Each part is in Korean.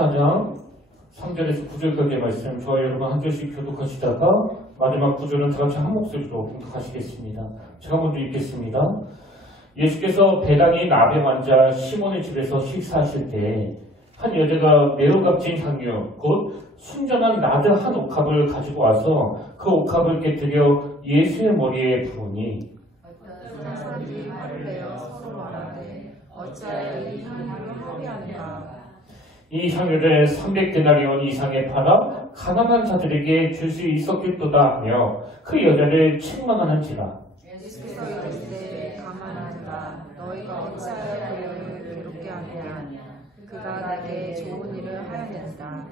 14장 3절에서 9절까지의 말씀 저와 여러분 한 절씩 교독하시다가 마지막 9절은 다같이 한 목소리로 봉독하시겠습니다. 제가 먼저 읽겠습니다. 예수께서 배당이 나병 환자 시몬의 집에서 식사하실 때 한 여자가 매우 값진 향유 곧 순전한 나드 한 옥합을 가지고 와서 그 옥합을 깨뜨려 예수의 머리에 부으니 어떤 사람이 화를 내어 서로 말하되 어찌하여 이 향유를 허비하는가. 이 향유를 300데나리온 이상에 팔아 가난한 자들에게 줄 수 있었겠도다 하며 그 여자를 책망하는지라. 예수께서 이르시되 가만하라. 너희가 어찌하여 그 영을 괴롭게 하느냐. 그가 나에게 좋은 일을 하였느니라.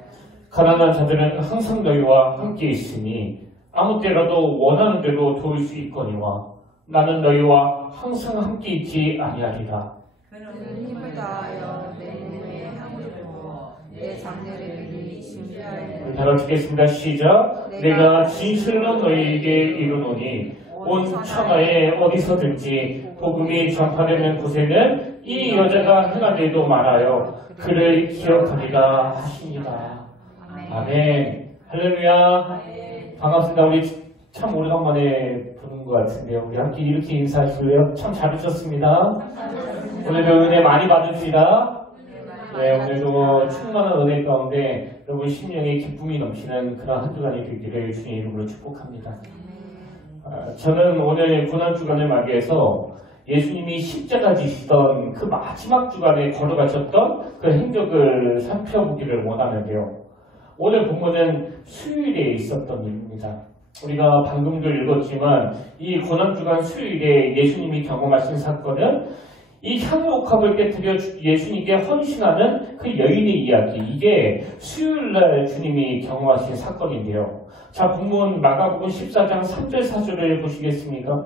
가난한 자들은 항상 너희와 함께 있으니 아무 때라도 원하는 대로 도울 수 있거니와 나는 너희와 항상 함께 있지 아니하리라. 그는 힘을 다하여 내 몸에 향을 부어 내 장례를 미리 준비하였느니라. 다 같이 읽겠습니다. 시작. 내가 진실로 너희에게 이르노니 온 천하에 어디서든지 복음이 전파되는 곳에는 이 여자가 행하되도 말하여 그를 기억하리라 하시니라. 아멘. 할렐루야. 반갑습니다. 우리 참 오래간만에 보는 것 같은데요. 우리 함께 이렇게 인사하실래요? 참 잘하셨습니다. 오늘도 은혜 많이 받읍시다. 네, 오늘도 충만한 은혜 가운데 여러분 심령에 기쁨이 넘치는 그런 한 주간이 되기를 주님의 이름으로 축복합니다. 저는 오늘 고난주간을 맞이해서 예수님이 십자가 지시던 그 마지막 주간에 걸어가셨던 그 행적을 살펴보기를 원하는데요. 오늘 본문은 수요일에 있었던 일입니다. 우리가 방금도 읽었지만 이 고난주간 수요일에 예수님이 경험하신 사건은 이 향유옥합을 깨뜨려 예수님께 헌신하는 그 여인의 이야기, 이게 수요일날 주님이 경험하신 사건인데요. 자, 본문 마가복음 14장 3절 4절을 보시겠습니까?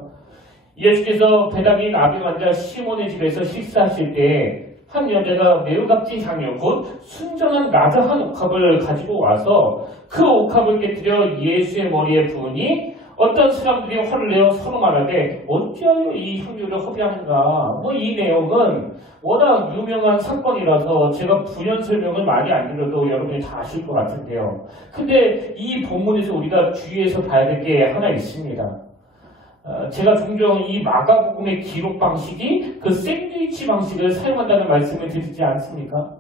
예수께서 배당이 나병 환자 시몬의 집에서 식사하실 때 한 여자가 매우 값진 향유 곧 순전한 나드 한 옥합을 가지고 와서 그 옥합을 깨뜨려 예수의 머리에 부으니 어떤 사람들이 화를 내어 서로 말하되 어찌하여 이 향유를 허비하는가. 이 내용은 워낙 유명한 사건이라서 제가 부연 설명을 많이 안 드려도 여러분이 다 아실 것 같은데요. 근데 이 본문에서 우리가 주의해서 봐야 될 게 하나 있습니다. 제가 종종 이 마가복음의 기록 방식이 그 샌드위치 방식을 사용한다는 말씀을 드리지 않습니까?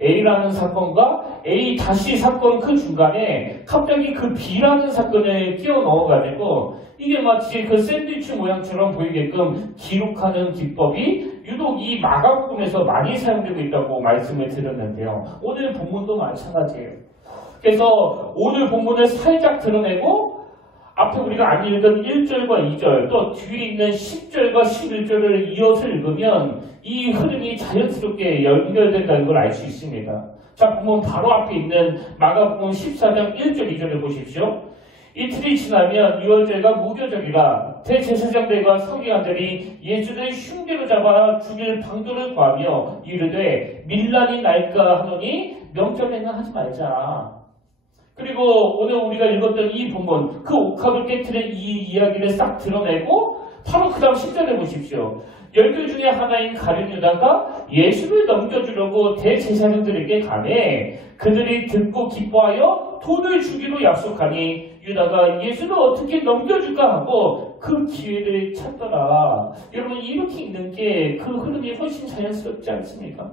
A라는 사건과 A 다시 사건 그 중간에 갑자기 그 B라는 사건을 끼워 넣어가지고 이게 마치 그 샌드위치 모양처럼 보이게끔 기록하는 기법이 유독 이 마가복음에서 많이 사용되고 있다고 말씀을 드렸는데요. 오늘 본문도 마찬가지예요. 그래서 오늘 본문을 살짝 드러내고 앞에 우리가 안 읽은 1절과 2절 또 뒤에 있는 10절과 11절을 이어서 읽으면 이 흐름이 자연스럽게 연결된다는 걸 알 수 있습니다. 자, 보면 바로 앞에 있는 마가복음 14장 1절 2절을 보십시오. 이틀이 지나면 유월절과 무교절이라 대제사장들과 서기관들이 예수를 흉계로 잡아 죽일 방도를 구하며 이르되 밀란이 날까 하노니 명절에는 하지 말자. 그리고 오늘 우리가 읽었던 이 본문, 그 옥합을 깨트린 이 이야기를 싹 드러내고 바로 그 다음 10절에 보십시오. 12 중에 하나인 가룟 유다가 예수를 넘겨주려고 대제사장들에게 가매 그들이 듣고 기뻐하여 돈을 주기로 약속하니 유다가 예수를 어떻게 넘겨줄까 하고 그 기회를 찾더라. 여러분 이렇게 읽는 게 그 흐름이 훨씬 자연스럽지 않습니까?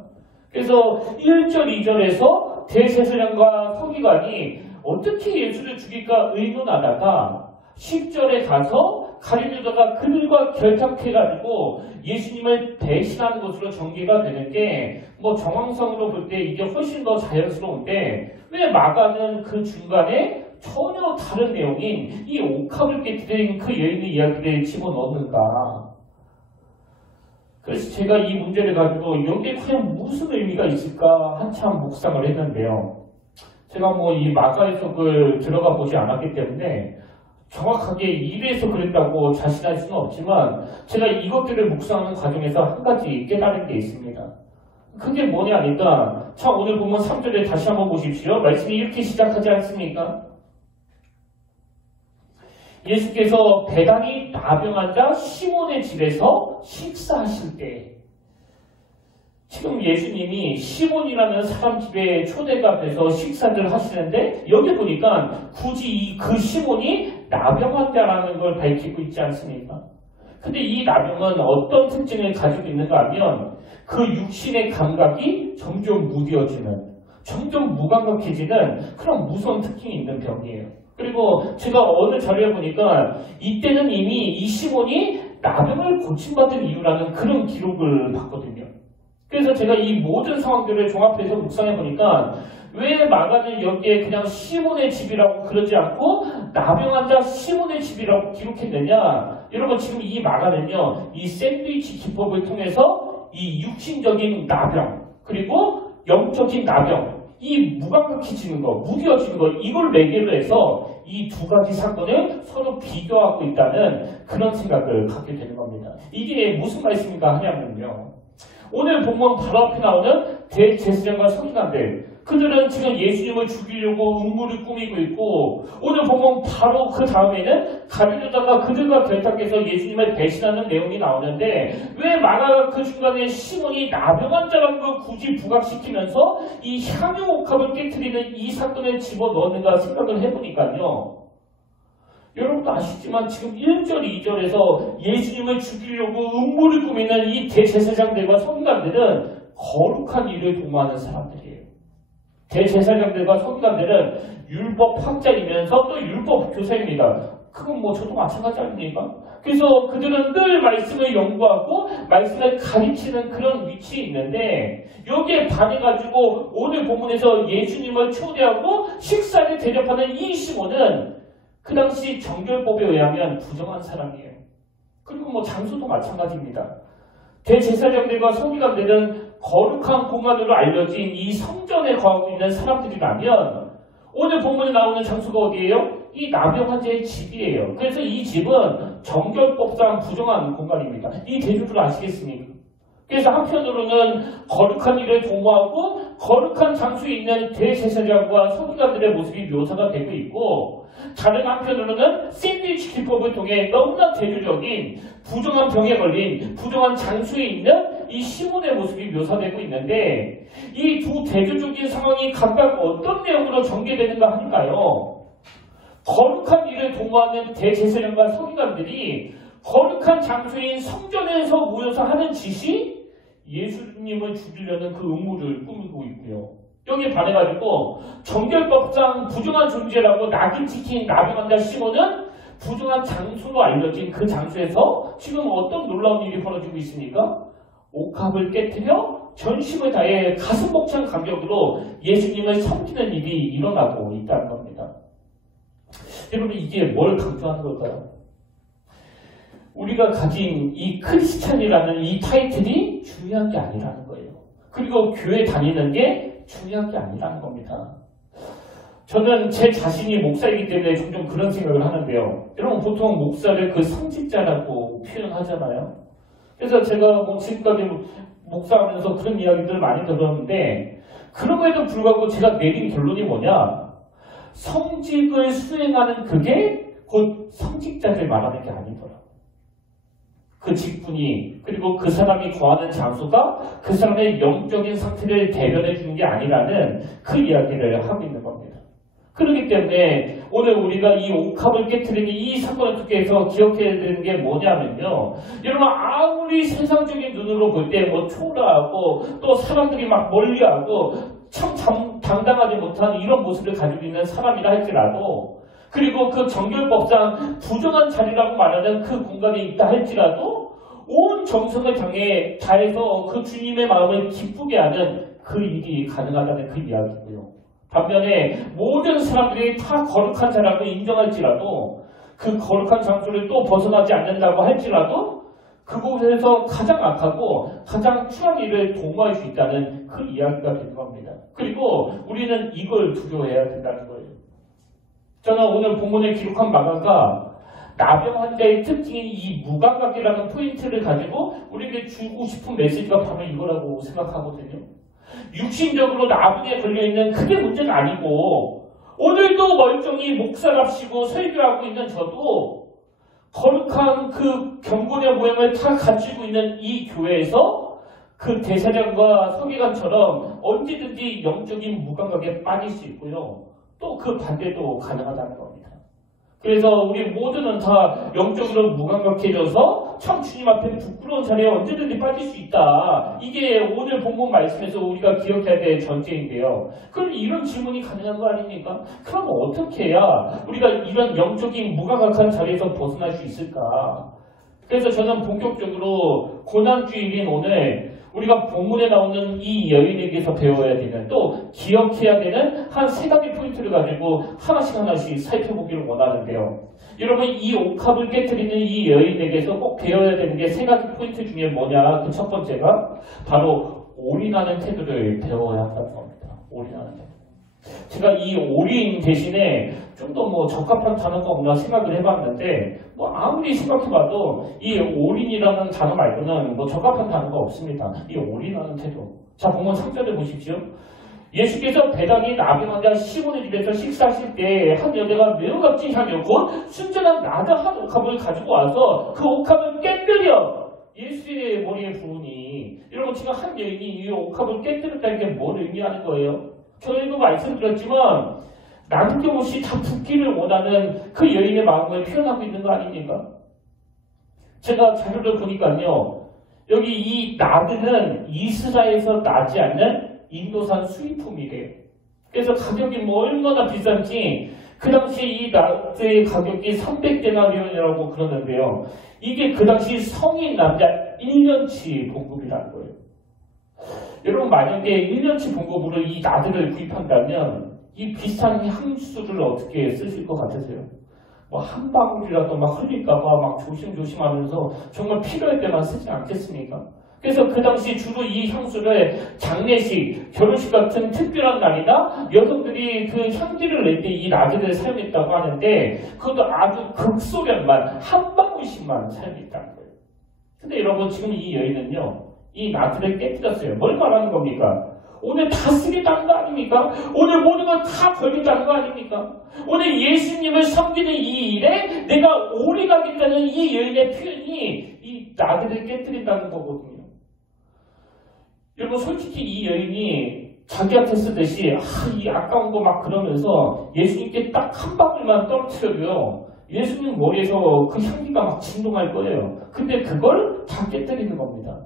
그래서 1절, 2절에서 대제사장과 서기관이 어떻게 예수를 죽일까 의논하다가 10절에 가서 가룟 유다가 그들과 결탁해가지고 예수님을 배신하는 것으로 전개가 되는 게 정황성으로 볼 때 이게 훨씬 더 자연스러운데 왜 마가는 그 중간에 전혀 다른 내용인 이 옥합을 깨뜨린 그 여인의 이야기를 집어넣는가. 그래서 제가 이 문제를 가지고 여기에 과연 무슨 의미가 있을까 한참 묵상을 했는데요. 제가 이 마가에서 들어가 보지 않았기 때문에 정확하게 이래서 그랬다고 자신할 수는 없지만 제가 이것들을 묵상하는 과정에서 한 가지 깨달은 게 있습니다. 그게 뭐냐 하니까 자, 오늘 보면 3절에 다시 한번 보십시오. 말씀이 이렇게 시작하지 않습니까? 예수께서 배당이 나병 환자 시몬의 집에서 식사하실 때 지금 예수님이 시몬이라는 사람 집에 초대가 돼서 식사를 하시는데 여기 보니까 굳이 그 시몬이 나병환자라는 걸 밝히고 있지 않습니까? 근데 이 나병은 어떤 특징을 가지고 있는가 하면 그 육신의 감각이 점점 무뎌지는, 점점 무감각해지는 그런 무서운 특징이 있는 병이에요. 그리고 제가 어느 자료에 보니까 이때는 이미 이 시몬이 나병을 고침받은 이유라는 그런 기록을 봤거든요. 그래서 제가 이 모든 상황들을 종합해서 묵상해 보니까 왜 마가는 여기에 그냥 시몬의 집이라고 그러지 않고 나병 환자 시몬의 집이라고 기록했느냐? 여러분 지금 이 마가는요, 이 샌드위치 기법을 통해서 이 육신적인 나병 그리고 영적인 나병, 이 무감각해지는 거, 무뎌지는 거, 이걸 매개로 해서 이 두 가지 사건을 서로 비교하고 있다는 그런 생각을 갖게 되는 겁니다. 이게 무슨 말씀인가 하냐면요, 오늘 본문 바로 앞에 나오는 대제사장과 서기관들, 그들은 지금 예수님을 죽이려고 음모를 꾸미고 있고, 오늘 본문 바로 그 다음에는 가룟유다가 그들과 결탁해서 예수님을 배신하는 내용이 나오는데, 왜 마가가 그 중간에 시몬이 나병한 자라는 걸 굳이 부각시키면서 이 향유옥합을 깨트리는 이 사건을 집어넣는가 생각을 해보니까요, 여러분도 아시지만 지금 1절, 2절에서 예수님을 죽이려고 음모를 꾸미는 이 대제사장들과 서기관들은 거룩한 일을 도모하는 사람들이에요. 대제사장들과 서기관들은 율법학자이면서 또 율법교사입니다. 그건 뭐 저도 마찬가지 아닙니까? 그래서 그들은 늘 말씀을 연구하고 말씀을 가르치는 그런 위치에 있는데, 여기에 반해가지고 오늘 본문에서 예수님을 초대하고 식사를 대접하는 이 시몬은 그 당시 정결법에 의하면 부정한 사람이에요. 그리고 뭐 장소도 마찬가지입니다. 대제사장들과 서기관들은 거룩한 공간으로 알려진 이 성전에 거하고 있는 사람들이라면 오늘 본문에 나오는 장소가 어디예요? 이 나병 환자의 집이에요. 그래서 이 집은 정결법상 부정한 공간입니다. 이 대조를 아시겠습니까? 그래서 한편으로는 거룩한 일을 도모하고 거룩한 장소에 있는 대제사장과 서기관들의 모습이 묘사가 되고 있고, 다른 한편으로는 샌드위치 기법을 통해 너무나 대조적인 부정한 병에 걸린 부정한 장소에 있는 이 시몬의 모습이 묘사되고 있는데, 이 두 대조적인 상황이 각각 어떤 내용으로 전개되는가 하니까요, 거룩한 일을 도모하는 대제사장과 서기관들이 거룩한 장소인 성전에서 모여서 하는 짓이 예수님을 죽이려는 그 음모를 꾸미고 있고요. 여기에 반해가지고 정결법상 부정한 존재라고 낙인 찍힌 나병환자 시몬은 부정한 장소로 알려진 그 장소에서 지금 어떤 놀라운 일이 벌어지고 있습니까? 옥합을 깨뜨려 전심을 다해 가슴 벅찬 감격으로 예수님을 섬기는 일이 일어나고 있다는 겁니다. 여러분, 이게 뭘 강조하는 걸까요? 우리가 가진 이 크리스찬이라는 이 타이틀이 중요한 게 아니라는 거예요. 그리고 교회 다니는 게 중요한 게 아니라는 겁니다. 저는 제 자신이 목사이기 때문에 종종 그런 생각을 하는데요. 여러분, 보통 목사를 그 성직자라고 표현하잖아요. 그래서 제가 뭐 지금까지 목사하면서 그런 이야기들을 많이 들었는데, 그럼에도 불구하고 제가 내린 결론이 뭐냐? 성직을 수행하는 그게 곧 성직자를 말하는 게 아니더라. 그 직분이, 그리고 그 사람이 거하는 장소가 그 사람의 영적인 상태를 대변해 주는 게 아니라는 그 이야기를 하고 있는 겁니다. 그렇기 때문에 오늘 우리가 이 옥합을 깨트리는 이 사건을 통해서 기억해야 되는 게 뭐냐면요, 여러분, 아무리 세상적인 눈으로 볼 때 뭐 초라하고 또 사람들이 막 멀리하고 참 당당하지 못한 이런 모습을 가지고 있는 사람이라 할지라도, 그리고 그 정결법상 부정한 자리라고 말하는 그 공간에 있다 할지라도 온 정성을 다해서 그 주님의 마음을 기쁘게 하는 그 일이 가능하다는 그 이야기고요. 반면에 모든 사람들이 다 거룩한 자라고 인정할지라도 그 거룩한 장소를 또 벗어나지 않는다고 할지라도 그곳에서 가장 악하고 가장 추한 일을 도모할 수 있다는 그 이야기가 되는 겁니다. 그리고 우리는 이걸 두려워해야 된다는 거예요. 저는 오늘 본문에 기록한 마가가 나병 환자의 특징인 이 무감각이라는 포인트를 가지고 우리에게 주고 싶은 메시지가 바로 이거라고 생각하거든요. 육신적으로 나병에 걸려있는 그게 문제가 아니고, 오늘도 멀쩡히 목사랍시고 설교하고 있는 저도 거룩한 그 경건의 모양을 다 갖추고 있는 이 교회에서 그 대사령과 서기관처럼 언제든지 영적인 무감각에 빠질 수 있고요. 또 그 반대도 가능하다는 겁니다. 그래서 우리 모두는 다 영적으로 무감각해져서 참 주님 앞에 부끄러운 자리에 언제든지 빠질 수 있다. 이게 오늘 본문 말씀에서 우리가 기억해야 될 전제인데요. 그럼 이런 질문이 가능한 거 아닙니까? 그럼 어떻게 해야 우리가 이런 영적인 무감각한 자리에서 벗어날 수 있을까? 그래서 저는 본격적으로 고난주일인 오늘 우리가 본문에 나오는 이 여인에게서 배워야 되는 또 기억해야 되는 한 세 가지 포인트를 가지고 하나씩 살펴보기를 원하는데요. 여러분 이 옥합을 깨뜨리는 이 여인에게서 꼭 배워야 되는 게 세 가지 포인트 중에 뭐냐? 그 첫 번째가 바로 올인하는 태도를 배워야 한다는 겁니다. 올인하는 태도. 제가 이 올인 대신에 좀 더 뭐 적합한 단어가 없나 생각을 해봤는데 뭐 아무리 생각해봐도 이 올인이라는 단어 말고는 뭐 적합한 단어가 없습니다. 이 올인하는 태도. 자, 본문 3절을 보십시오. 예수께서 배당인 아비 왕자 시몬의 집에서 식사하실 때 한 여자가 매우 값진 향유 곧 순전한 나다 한 옥합을 가지고 와서 그 옥합을 깨뜨려 예수의 머리에 부으니, 여러분 지금 한 여인이 이 옥합을 깨뜨렸다는 게 뭘 의미하는 거예요? 저희도 말씀드렸지만 남김없이 다 붙기를 원하는 그 여인의 마음을 표현하고 있는 거 아닙니까? 제가 자료를 보니까요, 여기 이 나드는 이스라엘에서 나지 않는 인도산 수입품이래요. 그래서 가격이 뭐 얼마나 비싼지 그 당시 이 나드의 가격이 300데나리온이라고 그러는데요. 이게 그 당시 성인 남자 1년치 봉급이라는 거예요. 여러분 만약에 1년치 봉급으로 이 나드를 구입한다면 이 비싼 향수를 어떻게 쓰실 것 같으세요? 뭐 한 방울이라도 막 흘릴까봐 막 조심조심하면서 정말 필요할 때만 쓰지 않겠습니까? 그래서 그 당시 주로 이 향수를 장례식, 결혼식 같은 특별한 날이나 여성들이 그 향기를 낼 때 이 나드를 사용했다고 하는데 그것도 아주 극소량만 한 방울씩만 사용했다는 거예요. 근데 여러분 지금 이 여인은요, 이 나드를 깨뜨렸어요. 뭘 말하는 겁니까? 오늘 다 쓰겠다는 거 아닙니까? 오늘 모든 걸 다 걸겠다는 거 아닙니까? 오늘 예수님을 섬기는 이 일에 내가 올인하겠다는 이 여인의 표현이 이 나드를 깨뜨린다는 거거든요. 여러분 솔직히 이 여인이 자기한테 쓰듯이 이 아까운 거 막 그러면서 예수님께 딱 한 방울만 떨어뜨려도요, 예수님 머리에서 그 향기가 막 진동할 거예요. 근데 그걸 다 깨뜨리는 겁니다.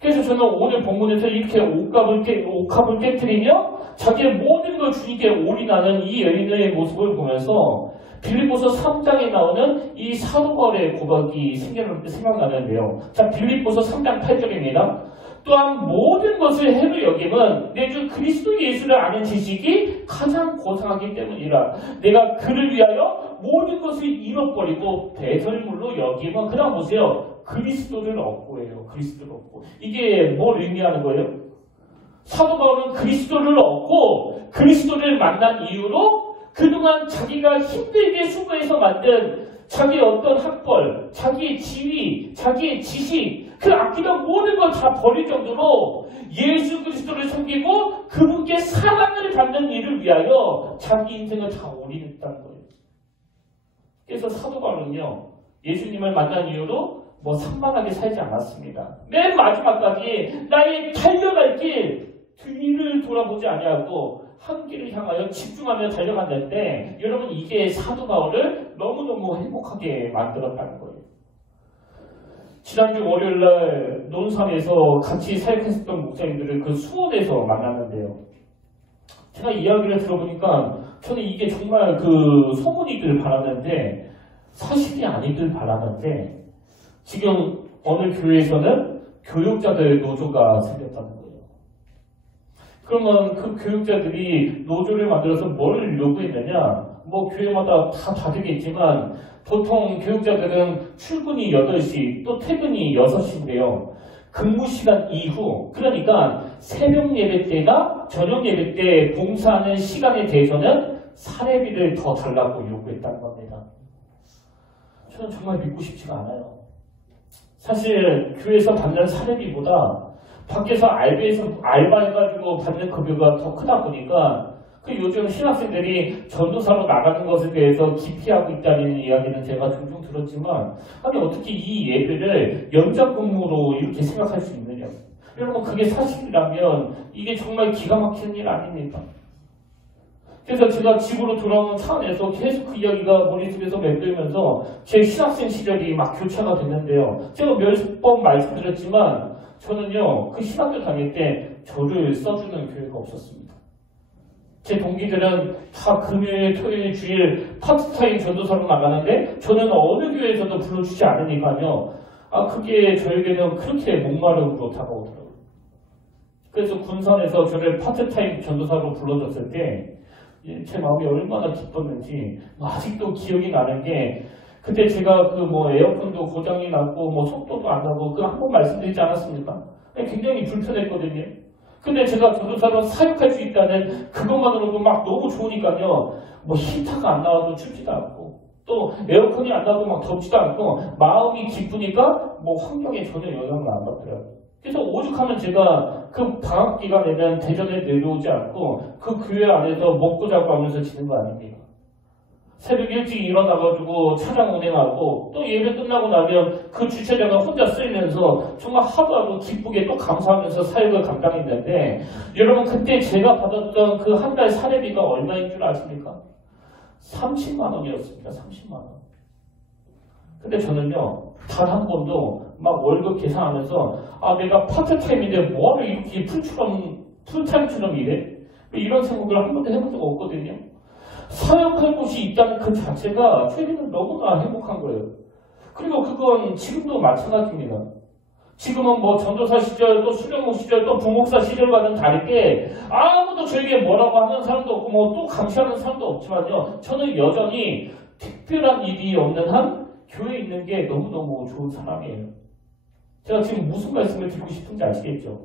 그래서 저는 오늘 본문에서 이렇게 옥합을 깨뜨리며 자기의 모든 걸 주님께 올인하는 이 여인의 모습을 보면서 빌립보서 3장에 나오는 이 사도 바울의 고백이 생각나는데요. 자, 빌립보서 3장 8절입니다. 또한 모든 것을 해로 여김은 내 주 그리스도 예수를 아는 지식이 가장 고상하기 때문이라. 내가 그를 위하여 모든 것을 잃어버리고 배설물로 여김은, 그 다음 보세요. 그리스도를 얻고 해요. 그리스도를 얻고. 이게 뭘 의미하는 거예요? 사도 바울은 그리스도를 얻고 그리스도를 만난 이후로 그동안 자기가 힘들게 수고해서 만든 자기의 어떤 학벌, 자기의 지위, 자기의 지식, 그 아끼던 모든 걸 다 버릴 정도로 예수 그리스도를 섬기고 그분께 사랑을 받는 일을 위하여 자기 인생을 다 올인했다는 거예요. 그래서 사도 바울은요, 예수님을 만난 이후로 뭐 산만하게 살지 않았습니다. 맨 마지막까지 나의 달려갈 길 뒤를 돌아보지 아니하고 한 길을 향하여 집중하며 달려갔는데, 여러분 이게 사도 바울을 너무너무 행복하게 만들었다는 거예요. 지난주 월요일날 논산에서 같이 사역했었던 목사님들을 그 수원에서 만났는데요. 제가 이야기를 들어보니까 저는 이게 정말 그 소문이길 바랐는데 사실이 아니길 바랐는데, 지금 어느 교회에서는 교육자들 노조가 생겼다는 거예요. 그러면 그 교육자들이 노조를 만들어서 뭘 요구했느냐? 뭐 교회마다 다 다르겠지만 보통 교육자들은 출근이 8시 또 퇴근이 6시인데요. 근무시간 이후, 그러니까 새벽 예배 때나 저녁 예배 때 봉사하는 시간에 대해서는 사례비를 더 달라고 요구했다는 겁니다. 저는 정말 믿고 싶지가 않아요. 사실 교회에서 받는 사례비보다 밖에서 알바해가지고 받는 급여가 더 크다 보니까 그 요즘 신학생들이 전도사로 나가는 것에 대해서 기피하고 있다는 이야기는 제가 종종 들었지만, 아니 어떻게 이 예배를 연장 근무로 이렇게 생각할 수 있느냐. 여러분 그게 사실이라면 이게 정말 기가 막히는 일 아닙니까? 그래서 제가 집으로 돌아오는 차 안에서 계속 그 이야기가 머릿속에서 맴돌면서 제 신학생 시절이 막 교차가 됐는데요. 제가 몇 번 말씀드렸지만 저는요 그 신학교 다닐 때 저를 써주는 교회가 없었습니다. 제 동기들은 다 금요일, 토요일, 주일 파트타임 전도사로 나가는데 저는 어느 교회에서도 불러주지 않으니까요. 그게 저에게는 그렇게 목마름으로 다가오더라고요. 그래서 군산에서 저를 파트타임 전도사로 불러줬을 때 제 마음이 얼마나 기뻤는지 아직도 기억이 나는 게 그때 제가 에어컨도 고장이 났고 속도도 안 나고 한 번 말씀드리지 않았습니까? 굉장히 불편했거든요. 근데 제가 전도사로 사역할 수 있다는 그것만으로도 막 너무 좋으니까요. 히터가 안 나와도 춥지도 않고 또 에어컨이 안 나와도 막 덥지도 않고 마음이 기쁘니까 환경에 전혀 영향을 안 받더라고요. 그래서 오죽하면 제가 그 방학 기간에는 대전에 내려오지 않고 그 교회 안에서 먹고 자고 하면서 지는 거 아닙니까? 새벽 일찍 일어나가지고 차량 운행하고 또 예배 끝나고 나면 그 주차장을 혼자 쓰면서 정말 하루하루 기쁘게 또 감사하면서 사역을 감당했는데 여러분 그때 제가 받았던 그 한 달 사례비가 얼마인 줄 아십니까? 30만 원이었습니다. 30만 원. 근데 저는요 단 한 번도 막 월급 계산하면서 내가 파트타임인데 뭐하러 이렇게 풀타임처럼 일해? 이런 생각을 한 번도 해본 적 없거든요. 사역할 곳이 있다는 그 자체가 저에게는 너무나 행복한 거예요. 그리고 그건 지금도 마찬가지입니다. 지금은 전도사 시절, 또 수련목 시절, 또 부목사 시절과는 다르게 아무도 저에게 뭐라고 하는 사람도 없고 또 감시하는 사람도 없지만요. 저는 여전히 특별한 일이 없는 한 교회에 있는 게 너무너무 좋은 사람이에요. 제가 지금 무슨 말씀을 드리고 싶은지 아시겠죠?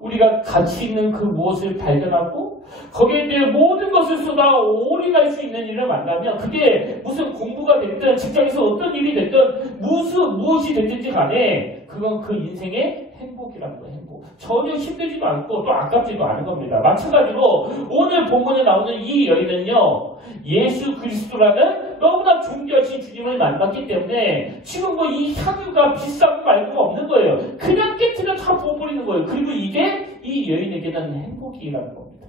우리가 가치 있는 그 무엇을 발견하고 거기에 대해 모든 것을 쏟아 올인할 수 있는 일을 만나면 그게 무슨 공부가 됐든 직장에서 어떤 일이 됐든 무엇이 됐든지 간에 그건 그 인생의 행복이라는 거예요. 행복. 전혀 힘들지도 않고 또 아깝지도 않은 겁니다. 마찬가지로 오늘 본문에 나오는 이 여인은요. 예수 그리스도라는 너무나 존귀하신 주님을 만났기 때문에 지금 이 향유가 비싼 거 말고가 없는 거예요. 그냥 깨트려 다 부어버리는 거예요. 그리고 이게 이 여인에게는 행복이라는 겁니다.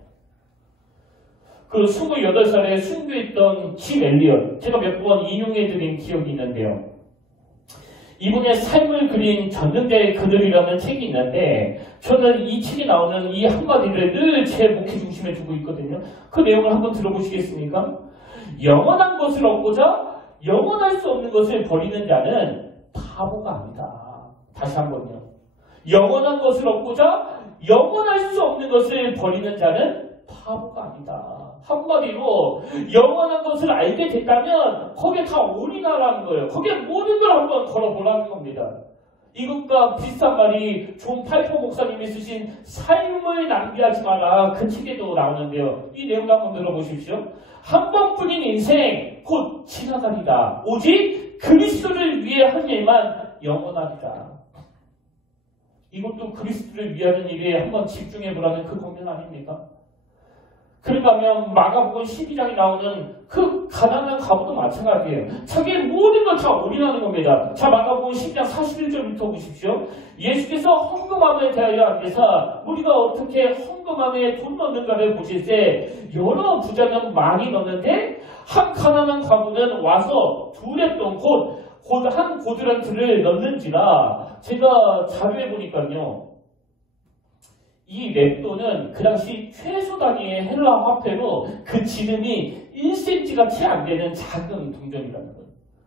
그 28살에 순교했던 김 엘리엇 제가 몇 번 인용해드린 기억이 있는데요. 이분의 삶을 그린 전능자의 그들이라는 책이 있는데 저는 이 책에 나오는 이 한마디를 늘 제 목회 중심에 두고 있거든요. 그 내용을 한번 들어보시겠습니까? 영원한 것을 얻고자 영원할 수 없는 것을 버리는 자는 바보가 아니다. 다시 한번요. 영원한 것을 얻고자 영원할 수 없는 것을 버리는 자는 바보가 아니다. 한마디로 영원한 것을 알게 됐다면 거기에 다 올인하라는 거예요. 거기에 모든 걸 한번 걸어보라는 겁니다. 이것과 비슷한 말이 존 파이퍼 목사님이 쓰신 삶을 낭비하지 마라 그 책에도 나오는데요. 이 내용 한번 들어보십시오. 한 번뿐인 인생 곧 지나가리라. 오직 그리스도를 위해 한 일만 영원하리라. 이것도 그리스도를 위하는 일에 한번 집중해보라는 그 공연 아닙니까? 그런가 하면 마가복음 12장에 나오는 그 가난한 과부도 마찬가지예요. 자기의 모든 걸 다 올인하는 겁니다. 자, 마가복음 12장 41절부터 보십시오. 예수께서 헌금함에 대하여 앉으사 우리가 어떻게 헌금함에 돈 넣는가를 보실 때 여러 부자는 많이 넣는데 한 가난한 과부는 와서 둘의 돈 곧 한 고드란트를 넣는지라. 제가 자료해 보니까요. 이 랩돈은 그 당시 최소 단위의 헬라 화폐로 그 지름이 1cm가 채 안 되는 작은 동전이라는 거예요.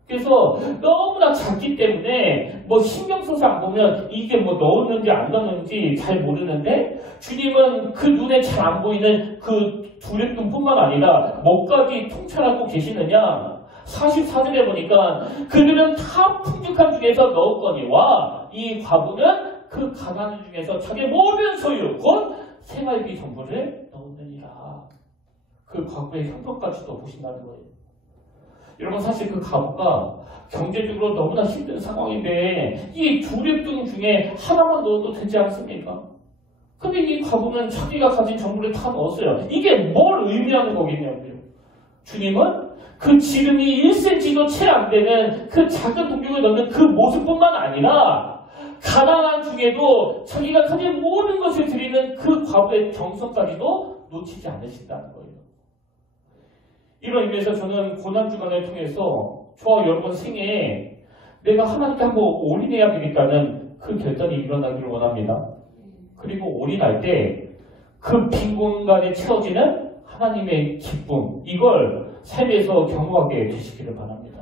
그래서 너무나 작기 때문에 신경 써서 안 보면 이게 넣었는지 안 넣었는지 잘 모르는데 주님은 그 눈에 잘 안 보이는 그 두랩돈뿐만 아니라 뭐까지 통찰하고 계시느냐. 44절에 보니까 그들은 다 풍족한 중에서 넣었거니와 이 과부는 그 가난한 중에서 자기의 모든 소유 곧 생활비 전부를 넣느니라. 그 과부의 형편까지도 보신다는 거예요. 여러분 사실 그 과부가 경제적으로 너무나 힘든 상황인데 이 두 랩돈 중에 하나만 넣어도 되지 않습니까? 근데 이 과부는 자기가 가진 전부를 다 넣었어요. 이게 뭘 의미하는 거겠냐고요. 주님은 그 지름이 1cm도 채 안 되는 그 작은 동전을 넣는 그 모습뿐만 아니라 가난한 중에도 자기가 가진 모든 것을 드리는 그 과부의 정성까지도 놓치지 않으신다는 거예요. 이런 의미에서 저는 고난주간을 통해서 저와 여러분 생애에 내가 하나님께 한번 올인해야 되겠다는 그 결단이 일어나기를 원합니다. 그리고 올인할 때 그 빈 공간에 채워지는 하나님의 기쁨, 이걸 삶에서 경험하게 되시기를 바랍니다.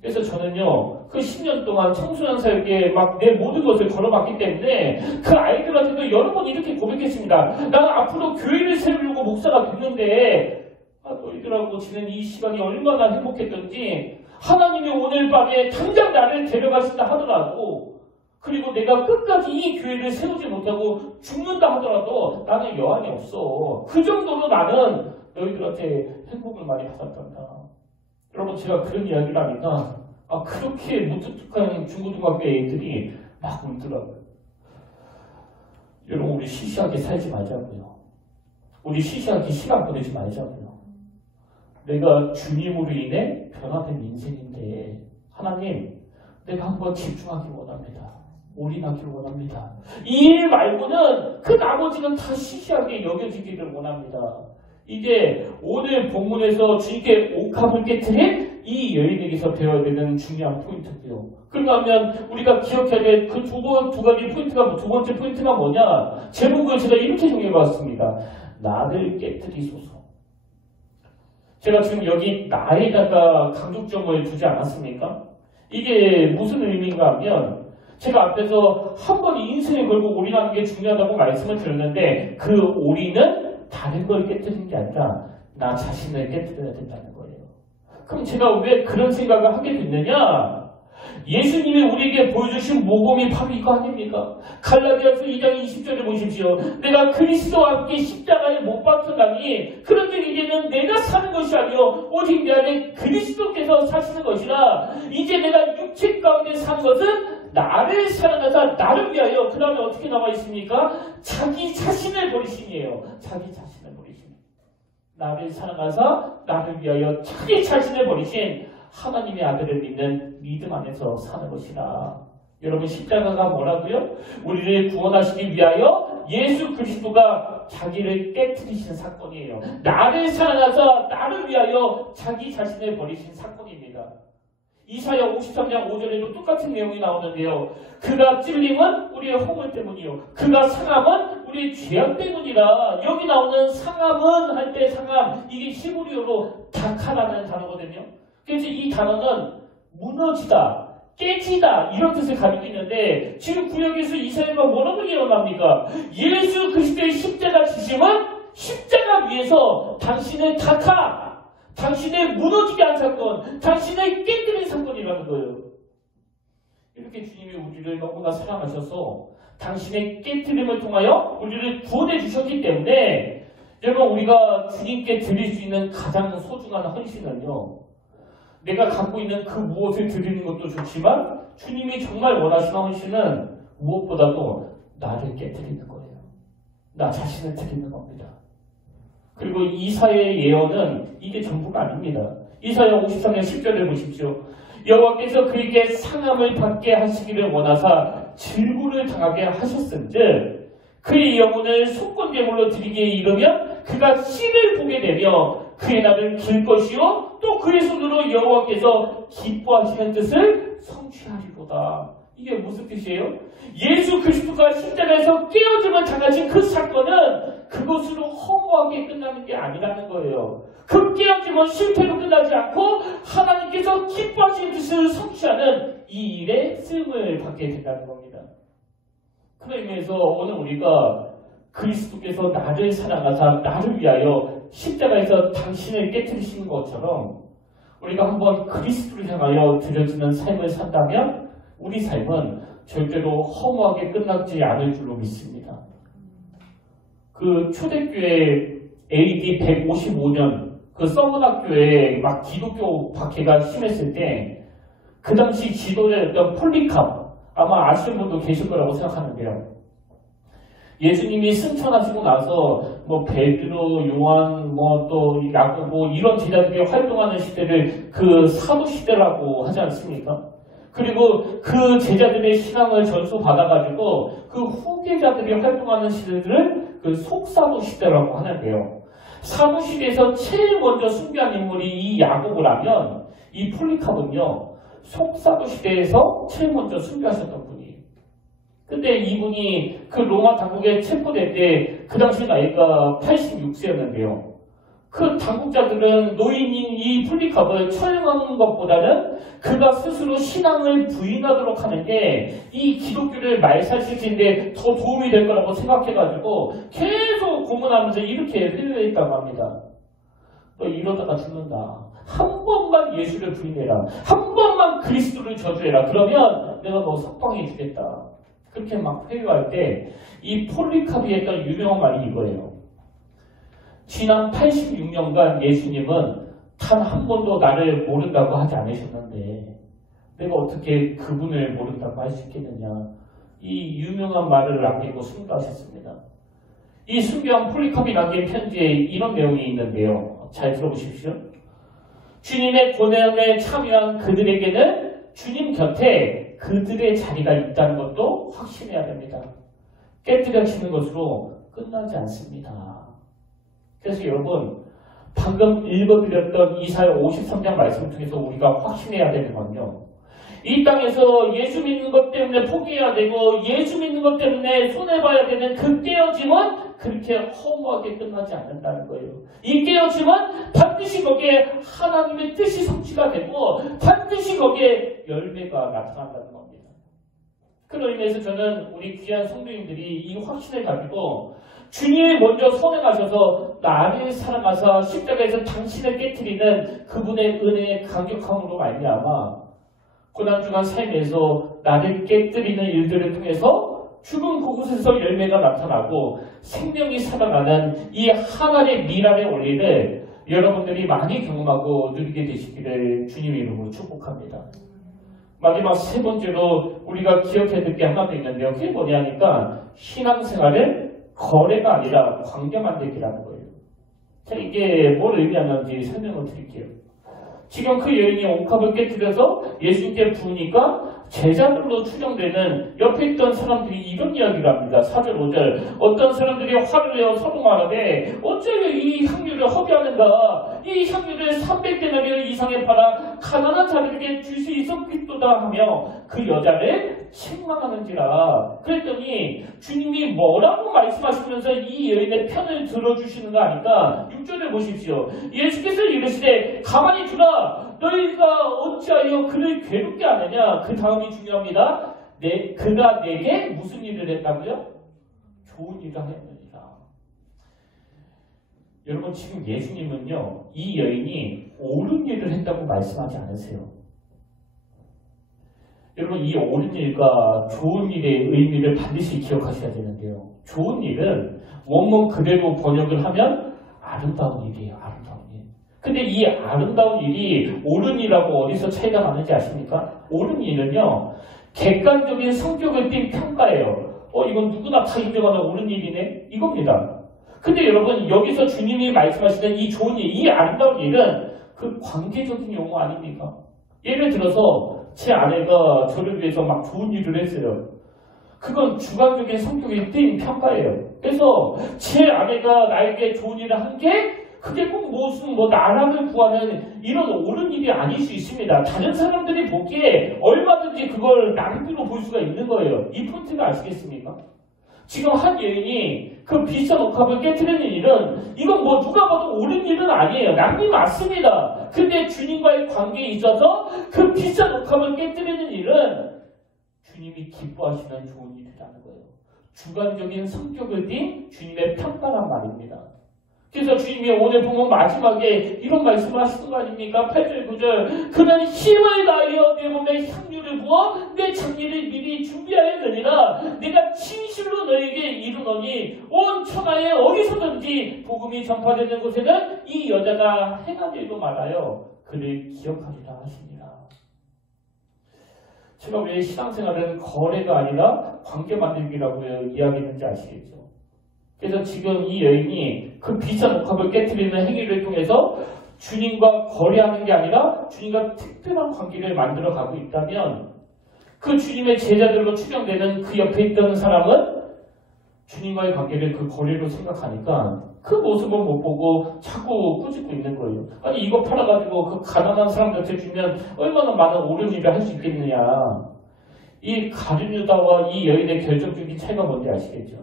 그래서 저는요, 그 10년 동안 청소년 사역에 막 내 모든 것을 걸어봤기 때문에 그 아이들한테도 여러 번 이렇게 고백했습니다. 나는 앞으로 교회를 세우려고 목사가 됐는데 너희들하고 지낸 이 시간이 얼마나 행복했던지 하나님이 오늘 밤에 당장 나를 데려가신다 하더라도, 그리고 내가 끝까지 이 교회를 세우지 못하고 죽는다 하더라도 나는 여한이 없어. 그 정도로 나는 너희들한테 행복을 많이 받았단다. 여러분, 제가 그런 이야기를 하니까 그렇게 무뚝뚝한 중고등학교 애들이 막 울더라고요. 여러분, 우리 시시하게 살지 말자고요. 우리 시시하게 시간 보내지 말자고요. 내가 주님으로 인해 변화된 인생인데 하나님, 내가 한번 집중하기 원합니다. 올인하기를 원합니다. 이 일 말고는 그 나머지는 다 시시하게 여겨지기를 원합니다. 이게 오늘 본문에서 주님께 옥합을 깨트린 이 여인에게서 배워야 되는 중요한 포인트고요. 그런가 하면 우리가 기억해야 될 그 두 가지 포인트가, 두 번째 포인트가 뭐냐? 제목을 제가 이렇게 정해봤습니다. 나를 깨트리소서. 제가 지금 여기 나에다가 강조점을 두지 않았습니까? 이게 무슨 의미인가 하면 제가 앞에서 한 번 인생을 걸고 올인하는 게 중요하다고 말씀을 드렸는데 그 올인은 다른 걸 깨뜨리는 게 아니라 나 자신을 깨뜨려야 된다는 거예요. 그럼 제가 왜 그런 생각을 하게 됐느냐? 예수님이 우리에게 보여주신 모범이 바로 이거 아닙니까? 갈라디아서 2장 20절에 보십시오. 내가 그리스도와 함께 십자가에 못 박혔다니 그런즉 이제는 내가 사는 것이 아니요 오직 내 안에 그리스도께서 사시는 것이라. 이제 내가 육체 가운데 사는 것은 나를 사랑하사 나를 위하여. 그 다음에 어떻게 나와 있습니까? 자기 자신을 버리심이에요. 자기 자신을 버리심. 나를 사랑하사 나를 위하여 자기 자신을 버리신 하나님의 아들을 믿는 믿음 안에서 사는 것이라. 여러분, 십자가가 뭐라고요? 우리를 구원하시기 위하여 예수 그리스도가 자기를 깨트리신 사건이에요. 나를 사랑하사 나를 위하여 자기 자신을 버리신 사건입니다. 이사야 53장 5절에도 똑같은 내용이 나오는데요. 그가 찔림은 우리의 허물 때문이요 그가 상함은 우리의 죄악 때문이라. 여기 나오는 상함은 할 때 상함, 이게 히브리어로 다카라는 단어거든요. 그래서 이 단어는 무너지다, 깨지다 이런 뜻을 가지고 있는데 지금 구역에서 이사야가 뭐라고 예언합니까? 예수 그리스도의 십자가 지심은 십자가 위에서 당신을 다카, 당신을 무너지게 한 사건, 당신을 깨뜨린 사건이라는 거예요. 이렇게 주님이 우리를 너무나 사랑하셔서 당신의 깨뜨림을 통하여 우리를 구원해 주셨기 때문에 여러분, 우리가 주님께 드릴 수 있는 가장 소중한 헌신은요, 내가 갖고 있는 그 무엇을 드리는 것도 좋지만 주님이 정말 원하시는 헌신은 무엇보다도 나를 깨뜨리는 거예요. 나 자신을 드리는 겁니다. 그리고 이사야의 예언은 이게 전부가 아닙니다. 이사야 53장 10절을 보십시오. 여호와께서 그에게 상함을 받게 하시기를 원하사 질구를 당하게 하셨은즉 그의 영혼을 속건제물로 드리기에 이르면 그가 씨를 보게 되며 그의 날을 길 것이요 또 그의 손으로 여호와께서 기뻐하시는 뜻을 성취하리로다. 이게 무슨 뜻이에요? 예수 그리스도가 십자가에서 깨어짐을 당하신 그 사건은 그것으로 허무하게 끝나는 게 아니라는 거예요. 그 깨어짐은 실패로 끝나지 않고 하나님께서 기뻐하시는 뜻을 성취하는 이 일에 쓰임을 받게 된다는 겁니다. 그런 의미에서 오늘 우리가 그리스도께서 나를 사랑하사 나를 위하여 십자가에서 당신을 깨뜨리시는 것처럼 우리가 한번 그리스도를 향하여 드려지는 삶을 산다면 우리 삶은 절대로 허무하게 끝나지 않을 줄로 믿습니다. 그 초대교회 AD 155년 그 서문학교에 막 기독교 박해가 심했을 때 그 당시 지도자였던 폴리캅, 아마 아시는 분도 계실 거라고 생각하는데요. 예수님이 승천하시고 나서 뭐 베드로, 요한, 뭐 또 야고보 이런 제자들이 활동하는 시대를 그 사도 시대라고 하지 않습니까? 그리고 그 제자들의 신앙을 전수받아가지고 그 후계자들이 활동하는 시대들을 그 속사도 시대라고 하는데요. 사도 시대에서 제일 먼저 숭배한 인물이 이 야곱을 하면 이 폴리카본요. 속사도 시대에서 제일 먼저 숭배하셨던 분이에요. 근데 이분이 그 로마 당국에 체포될 때 그 당시 나이가 86세였는데요. 그 당국자들은 노인인 이 폴리카본을 처형하는 것보다는 그가 스스로 신앙을 부인하도록 하는 게 이 기독교를 말살시키는데 더 도움이 될 거라고 생각해가지고 계속 고문하면서 이렇게 회유했다고 합니다. 너 이러다가 죽는다. 한 번만 예수를 부인해라. 한 번만 그리스도를 저주해라. 그러면 내가 너 석방해 주겠다. 그렇게 막 회유할 때 이 폴리카본이 했던 유명한 말이 이거예요. 지난 86년간 예수님은 단 한 번도 나를 모른다고 하지 않으셨는데 내가 어떻게 그분을 모른다고 할 수 있겠느냐. 이 유명한 말을 남기고 순교하셨습니다. 이 순교한 폴리카본이 남긴 편지에 이런 내용이 있는데요. 잘 들어보십시오. 주님의 고난에 참여한 그들에게는 주님 곁에 그들의 자리가 있다는 것도 확신해야 됩니다. 깨뜨려지는 것으로 끝나지 않습니다. 그래서 여러분 방금 읽어드렸던 이사야 53장 말씀 중에서 우리가 확신해야 되는 건요. 이 땅에서 예수 믿는 것 때문에 포기해야 되고 예수 믿는 것 때문에 손해봐야 되는 그 깨어짐은 그렇게 허무하게 끝나지 않는다는 거예요. 이 깨어짐은 반드시 거기에 하나님의 뜻이 성취가 되고 반드시 거기에 열매가 나타난다는 겁니다. 그로 인해서 저는 우리 귀한 성도님들이 이 확신을 가지고 주님이 먼저 선행하셔서 나를 사랑하사 십자가에서 당신을 깨트리는 그분의 은혜의 강력함으로 말미암아 고난중한 삶에서 나를 깨뜨리는 일들을 통해서 죽은 그곳에서 열매가 나타나고 생명이 살아나는 이 하나의 미랄의 원리를 여러분들이 많이 경험하고 누리게 되시기를 주님의 이름으로 축복합니다. 마지막 세 번째로 우리가 기억해야 될 게 하나 더 있는데요. 그게 뭐냐니까 신앙생활을 거래가 아니라 관계 만들기라는 거예요. 자, 이게 뭘 의미하는지 설명을 드릴게요. 지금 그 여인이 옥합을 깨뜨려서 예수님께 부으니까 제자들로 추정되는 옆에 있던 사람들이 이런 이야기를 합니다. 4절 5절 어떤 사람들이 화를 내어 서로 말하되 어쩌면 이 향유를 허비하는가. 이 향유를 300데나리온 이상에 팔아 가난한 자들에게 줄 수 있었겠도다 하며 그 여자를 책망하는지라. 그랬더니 주님이 뭐라고 말씀하시면서 이 여인의 편을 들어주시는 거 아니까 6절을 보십시오. 예수께서 이르시되 가만히 두라. 너희가 어찌하여 그를 괴롭게 하느냐. 그 다음이 중요합니다. 그가 내게 무슨 일을 했다고요? 좋은 일을 하였느니라. 여러분 지금 예수님은요 이 여인이 옳은 일을 했다고 말씀하지 않으세요. 여러분 이 옳은 일과 좋은 일의 의미를 반드시 기억하셔야 되는데요. 좋은 일은 원문 그대로 번역을 하면 아름다운 일이에요. 아름다운 일. 근데 이 아름다운 일이 옳은 일하고 어디서 차이가 나는지 아십니까? 옳은 일은요 객관적인 성격을 띈 평가예요. 이건 누구나 다 인정하는 옳은 일이네? 이겁니다. 근데 여러분 여기서 주님이 말씀하시는 이 좋은 일, 이 아름다운 일은 그 관계적인 용어 아닙니까? 예를 들어서 제 아내가 저를 위해서 막 좋은 일을 했어요. 그건 주관적인 성격이 띈 평가예요. 그래서 제 아내가 나에게 좋은 일을 한 게 그게 꼭 무슨 나락을 구하는 이런 옳은 일이 아닐 수 있습니다. 다른 사람들이 보기에 얼마든지 그걸 낭비로 볼 수가 있는 거예요. 이 포인트가 아시겠습니까? 지금 한 여인이 그 비싼 옥합을 깨트리는 일은 이건 누가 봐도 옳은 일은 아니에요. 낭비 맞습니다. 근데 주님과의 관계에 있어서 그 비싼 옥합을 깨트리는 일은 주님이 기뻐하시는 좋은 일이라는 거예요. 주관적인 성격을 띈 주님의 평가란 말입니다. 그래서 주님이 오늘 보면 마지막에 이런 말씀을 하시는 거 아닙니까? 8절 9절 그는 힘을 다하여 내 몸에 향유를 부어 내 장례를 미리 준비하였느니라. 내가 진실로 너에게 이르노니 온 천하에 어디서든지 복음이 전파되는 곳에는 이 여자가 행한 일도 많아요. 그를 기억하리라 하시니라. 제가 왜 신앙생활은 거래가 아니라 관계 만들기라고 이야기했는지 아시겠죠? 그래서 지금 이 여인이 그 비싼 옥합을 깨트리는 행위를 통해서 주님과 거래하는 게 아니라 주님과 특별한 관계를 만들어 가고 있다면 그 주님의 제자들로 추정되는 그 옆에 있던 사람은 주님과의 관계를 그 거리로 생각하니까 그 모습을 못 보고 자꾸 꾸짖고 있는 거예요. 아니 이거 팔아가지고 그 가난한 사람들한테 주면 얼마나 많은 옳은 일을 할 수 있겠느냐. 이 가룟 유다와 이 여인의 결정적인 차이가 뭔지 아시겠죠?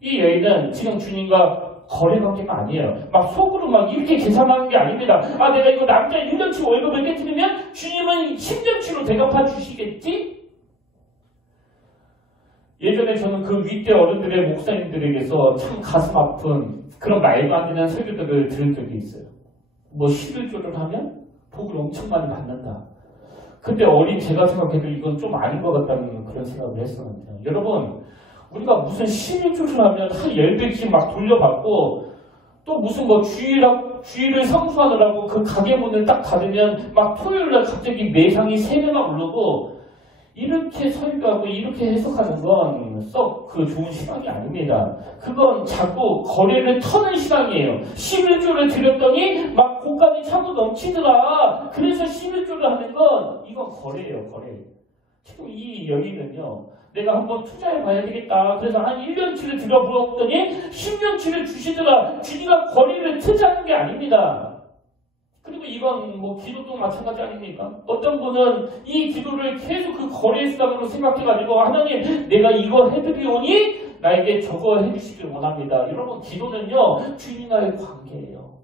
이 여인은 지금 주님과 거래 관계가 아니에요. 막 속으로 막 이렇게 계산하는 게 아닙니다. 아 내가 이거 남자 1년치 월급을 깨뜨리면 주님은 10년치로 대갚아 주시겠지? 예전에 저는 그 윗대 어른들의 목사님들에게서 참 가슴 아픈 그런 말도 안 되는 설교들을 들은 적이 있어요. 뭐 11조를 하면 복을 엄청 많이 받는다. 근데 어린 제가 생각해도 이건 좀 아닌 것 같다는 그런 생각을 했었는데 여러분 우리가 무슨 11조를 하면 한 10배씩 막 돌려받고 또 무슨 뭐 주일을 성수하느라고 그 가게 문을 딱 닫으면 막 토요일날 갑자기 매상이 3배나 오르고 이렇게 설교하고 이렇게 해석하는 건 썩 그 좋은 신앙이 아닙니다. 그건 자꾸 거래를 터는 신앙이에요. 11조를 드렸더니 막 공감이 차고 넘치더라. 그래서 11조를 하는 건 이건 거래예요. 거래. 지금 이 여인은요. 내가 한번 투자해 봐야 되겠다. 그래서 한 1년치를 들어부었더니 10년치를 주시더라. 주님과 거래를 트자는 게 아닙니다. 그리고 이건 뭐 기도도 마찬가지 아닙니까? 어떤 분은 이 기도를 계속 그 거래의 수단으로 생각해가지고 하나님 내가 이거 해드리오니 나에게 저거 해주시길 원합니다. 여러분 기도는요 주님과의 관계예요.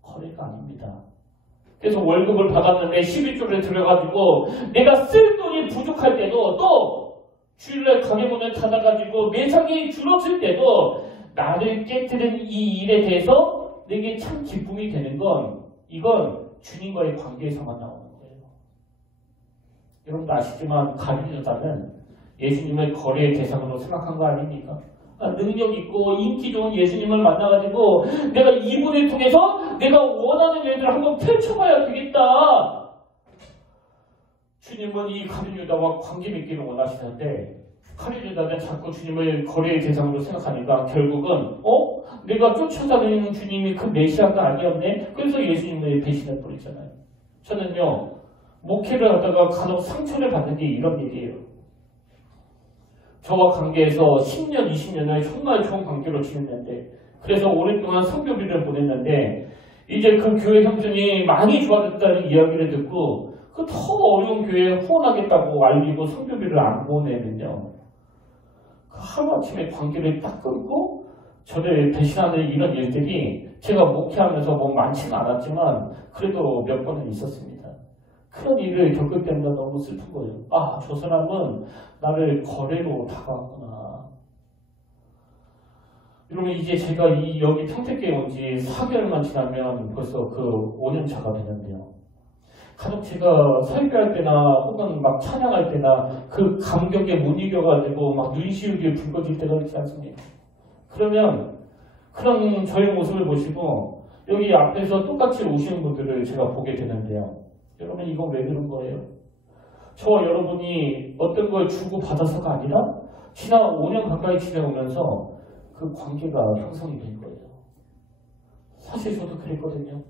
거래가 아닙니다. 그래서 월급을 받았는데 11조를 들여가지고 내가 쓸 돈이 부족할 때도 또 주일날 가게 문을 닫아가지고 매상이 줄었을 때도 나를 깨뜨린 이 일에 대해서 내게 참 기쁨이 되는 건 이건 주님과의 관계에서만 나오는 거예요. 여러분도 아시지만 가룟 유다는 예수님을 거래의 대상으로 생각한 거 아닙니까? 능력 있고 인기 좋은 예수님을 만나가지고 내가 이분을 통해서 내가 원하는 일들을 한번 펼쳐봐야 되겠다. 주님은 이 가룟 유다와 관계 맺기를 원하시는데 가룟 유다는 자꾸 주님을 거래의 대상으로 생각하니까 결국은 내가 쫓아다니는 주님이 그 메시아가 아니었네? 그래서 예수님을 배신해 버리잖아요. 저는요 목회를 하다가 간혹 상처를 받는 게 이런 일이에요. 저와 관계에서 10년, 20년을 정말 좋은 관계로 지냈는데 그래서 오랫동안 성교비를 보냈는데 이제 그 교회 형편이 많이 좋아졌다는 이야기를 듣고 그 더 어려운 교회에 후원하겠다고 알리고 성교비를 안 보내면요. 그 하루아침에 관계를 딱 끊고 저를 배신하는 이런 일들이 제가 목회하면서 뭐 많지는 않았지만 그래도 몇 번은 있었습니다. 그런 일을 겪을 때마다 너무 슬픈 거예요. 아, 저 사람은 나를 거래로 다가왔구나. 여러분 이제 제가 여기 평택교회 온 지 4개월만 지나면 벌써 그 5년 차가 되는데요. 간혹 제가 설교할 때나 혹은 막 찬양할 때나 그 감격에 못 이겨가지고 막 눈시울이 붉어질 때가 있지 않습니까? 그러면 그런 저의 모습을 보시고 여기 앞에서 똑같이 오시는 분들을 제가 보게 되는데요. 여러분 이건 왜 그런 거예요? 저와 여러분이 어떤 걸 주고 받아서가 아니라 지난 5년 가까이 지내오면서 그 관계가 형성이 된 거예요. 사실 저도 그랬거든요.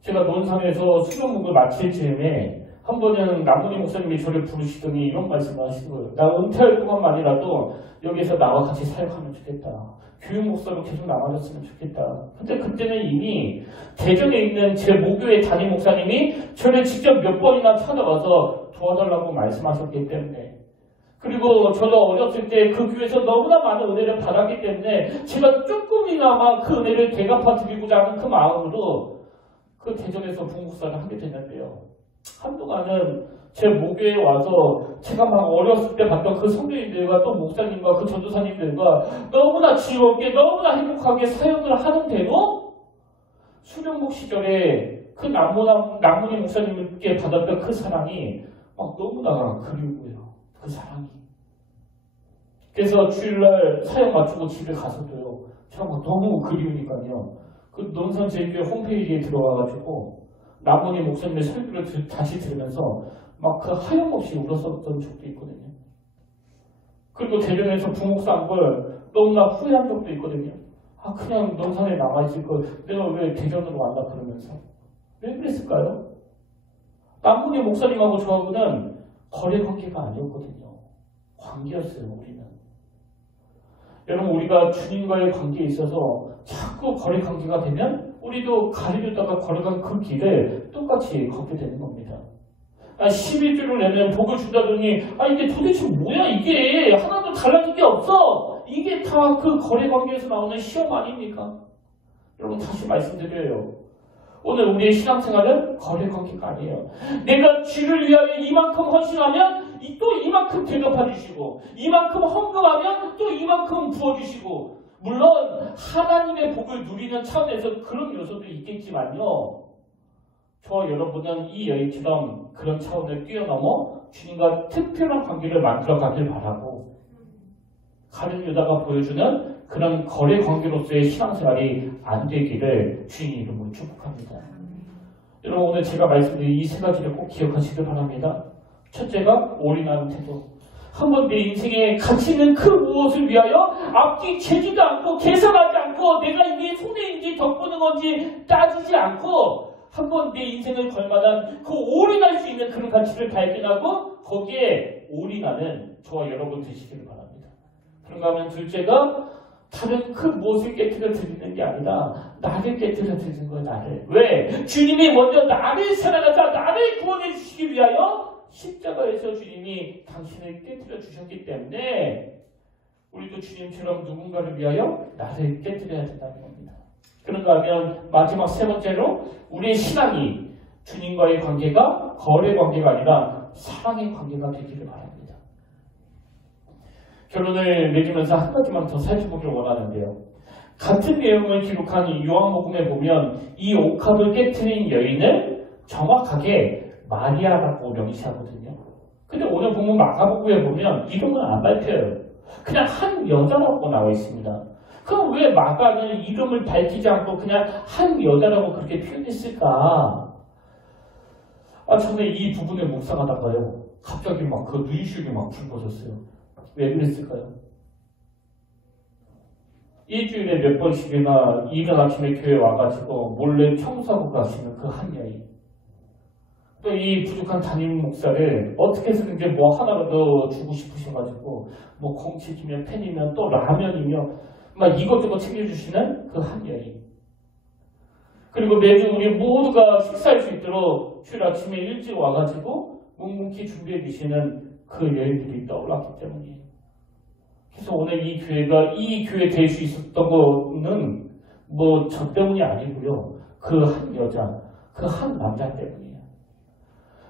제가 논산에서 수련목을 마칠 즈음에 한 번은 남문희 목사님이 저를 부르시더니 이런 말씀을 하시는 거예요. 나 은퇴할 동안만이라도 여기서 나와 같이 사역하면 좋겠다. 교육 목사로 계속 남아줬으면 좋겠다. 근데 그때는 이미 대전에 있는 제 모교의 담임 목사님이 저를 직접 몇 번이나 찾아와서 도와달라고 말씀하셨기 때문에 그리고 저도 어렸을 때 그 교회에서 너무나 많은 은혜를 받았기 때문에 제가 조금이나마 그 은혜를 대갚아 드리고자 하는 그 마음으로 그 대전에서 부목사를 하게 됐는데요. 한동안은 제 모교에 와서 제가 막 어렸을 때 봤던 그 선배님들과 또 목사님과 그 전도사님들과 너무나 즐겁게 너무나 행복하게 사역을 하는데도 수련목 시절에 그 남문희 목사님께 받았던 그 사랑이 막 너무나 그리고요. 그 사랑이. 그래서 주일날 사역 마치고 집에 가서도요. 제가 막 너무 그리우니까요. 그 논산제일교회 홈페이지에 들어가가지고 남문희 목사님의 설교를 다시 들으면서 막 그 하염없이 울었었던 적도 있거든요. 그리고 대전에서 부목사 한 걸 너무나 후회한 적도 있거든요. 아 그냥 논산에 남아있을 걸 내가 왜 대전으로 왔나 그러면서 왜 그랬을까요? 남문희 목사님하고 저하고는 거래 관계가 아니었거든요. 관계였어요, 우리는. 여러분, 우리가 주님과의 관계에 있어서 자꾸 거래 관계가 되면 우리도 가리려다가 걸어간 그 길을 똑같이 걷게 되는 겁니다. 11주를 내면 복을 준다더니 이게 도대체 뭐야 이게 하나도 달라진 게 없어. 이게 다 그 거래 관계에서 나오는 시험 아닙니까? 여러분 다시 말씀드려요. 오늘 우리의 신앙생활은 거래 관계가 아니에요. 내가 주를 위하여 이만큼 헌신하면 또 이만큼 대접해 주시고 이만큼 헌금하면 또 이만큼 부어주시고 물론 하나님의 복을 누리는 차원에서 그런 요소도 있겠지만요. 저와 여러분은 이 여인처럼 그런 차원을 뛰어넘어 주님과 특별한 관계를 만들어가길 바라고 가룟 유다가 보여주는 그런 거래 관계로서의 신앙생활이 안 되기를 주님 이름으로 축복합니다. 여러분 오늘 제가 말씀드린 이 세 가지를 꼭 기억하시길 바랍니다. 첫째가 올인하는 태도. 한번 내 인생에 가치 있는 그 무엇을 위하여 앞뒤 재지도 않고 계산하지 않고 내가 이게 손해인지 덕보는 건지 따지지 않고 한번 내 인생을 걸만한 그 올인할 수 있는 그런 가치를 발견하고 거기에 올인하는 저와 여러분 되시기를 바랍니다. 그런가 하면 둘째가 다른 그 무엇을 깨뜨려 드리는 게 아니라 나를 깨뜨려 드리는 거예요. 나를. 왜? 주님이 먼저 나를 사랑하사 나를 구원해 주시기 위하여 십자가에서 주님이 당신을 깨뜨려 주셨기 때문에 우리도 주님처럼 누군가를 위하여 나를 깨뜨려야 된다는 겁니다. 그런가 하면 마지막 세 번째로 우리의 신앙이 주님과의 관계가 거래 관계가 아니라 사랑의 관계가 되기를 바랍니다. 결론을 맺으면서 한 가지만 더 살펴보기를 원하는데요. 같은 내용을 기록한 요한복음에 보면 이 옥합을 깨트린 여인을 정확하게 마리아라고 명시하거든요. 근데 오늘 보면 마가복음에 보면 이름은 안 밝혀요. 그냥 한 여자라고 나와 있습니다. 그럼 왜 마가는 이름을 밝히지 않고 그냥 한 여자라고 그렇게 표현했을까? 저는 이 부분을 묵상하다가요. 갑자기 막 그 눈시울이 막 붉어졌어요. 왜 그랬을까요? 일주일에 몇 번씩이나 이른 아침에 교회 와가지고 몰래 청소하고 가시는 그 한 여인. 또 이 부족한 담임 목사를 어떻게 해서든지 뭐 하나라도 주고 싶으셔가지고 뭐 콩치기면 팬이면 또 라면이며 막 이것저것 챙겨주시는 그 한 여인. 그리고 매주 우리 모두가 식사할 수 있도록 주일 아침에 일찍 와가지고 묵묵히 준비해 주시는 그 여인들이 떠올랐기 때문이에요. 그래서 오늘 이 교회가 이 교회 될 수 있었던 거는 뭐 저 때문이 아니고요. 그 한 여자, 그 한 남자 때문이에요.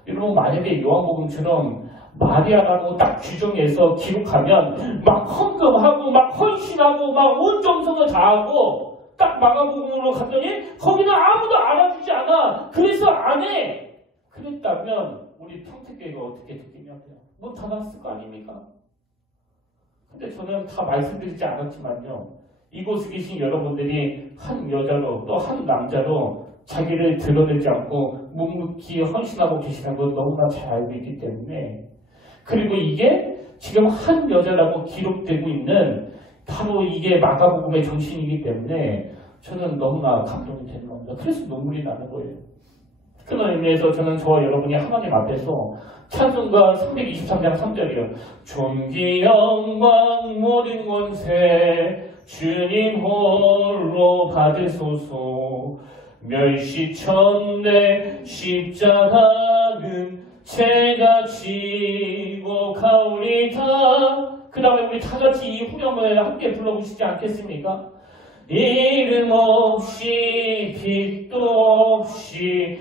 여러분 만약에 요한복음처럼 마리아라고 딱 규정해서 기록하면 막 헌금하고 막 헌신하고 막 온 정성을 다하고 딱 마가복음으로 갔더니 거기는 아무도 알아주지 않아. 그래서 안 해. 그랬다면 우리 평택교회가 어떻게 됐겠냐고요. 뭐 다 났을 거 아닙니까? 근데 저는 다 말씀드리지 않았지만요. 이곳에 계신 여러분들이 한 여자로 또 한 남자로 자기를 드러내지 않고 묵묵히 헌신하고 계시는 걸 너무나 잘 알고 있기 때문에 그리고 이게 지금 한 여자라고 기록되고 있는 바로 이게 마가복음의 정신이기 때문에 저는 너무나 감동이 되는 겁니다. 그래서 눈물이 나는 거예요. 그런 의미에서 저는 저와 여러분이 하나님 앞에서 찬송가 323장 3절이요. 존귀 영광 모든 권세 주님 홀로 받으소서 멸시천대 십자가는 제가 지고 가오리다. 그 다음에 우리 다같이 이 후렴을 함께 불러보시지 않겠습니까? 이름 없이 빛도 없이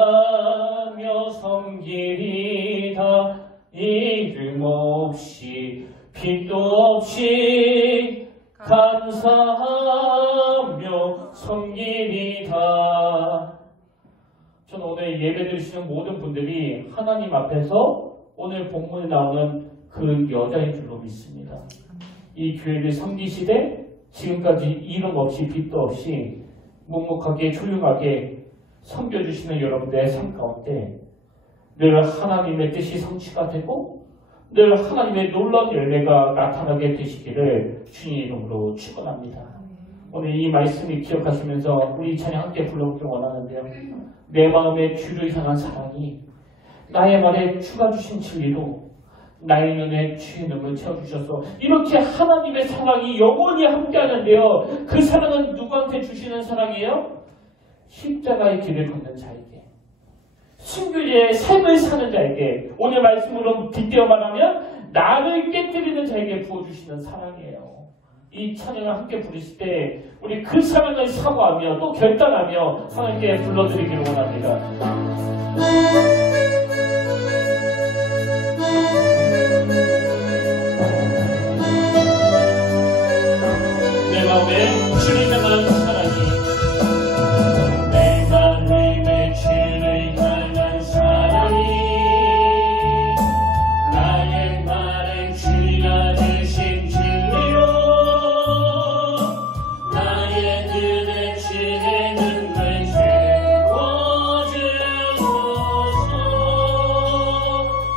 감사하며 섬기리다. 이름 없이 빛도 없이 감사하며 섬기리다. 저는 오늘 예배 드리시는 모든 분들이 하나님 앞에서 오늘 본문에 나오는 그 여자인 줄로 믿습니다. 이 교회를 섬기시되 지금까지 이름 없이 빛도 없이 묵묵하게 조용하게 섬겨주시는 여러분들의 삶 가운데 늘 하나님의 뜻이 성취가 되고 늘 하나님의 놀라운 열매가 나타나게 되시기를 주님 이름으로 축원합니다. 오늘 이 말씀을 기억하시면서 우리 찬양 함께 불러보길 원하는데요. 내 마음의 주를 향한 사랑이 나의 말에 추가 주신 진리로 나의 눈에 주의 눈을 채워주셔서 이렇게 하나님의 사랑이 영원히 함께하는데요. 그 사랑은 누구한테 주시는 사랑이에요? 십자가의 길을 걷는 자에게, 순교의 삶을 사는 자에게, 오늘 말씀으로 빗대어 말하면 나를 깨뜨리는 자에게 부어주시는 사랑이에요. 이 찬양을 함께 부르실 때 우리 그 사랑을 사고하며 또 결단하며 하나님께 불러드리기를 원합니다. 내 마음에 주를 향한 사랑이, 내 마음에 주를 향한 사랑이, 나의 말에 주가 주신 진리로 나의 눈에 주의 눈을 채워주소서.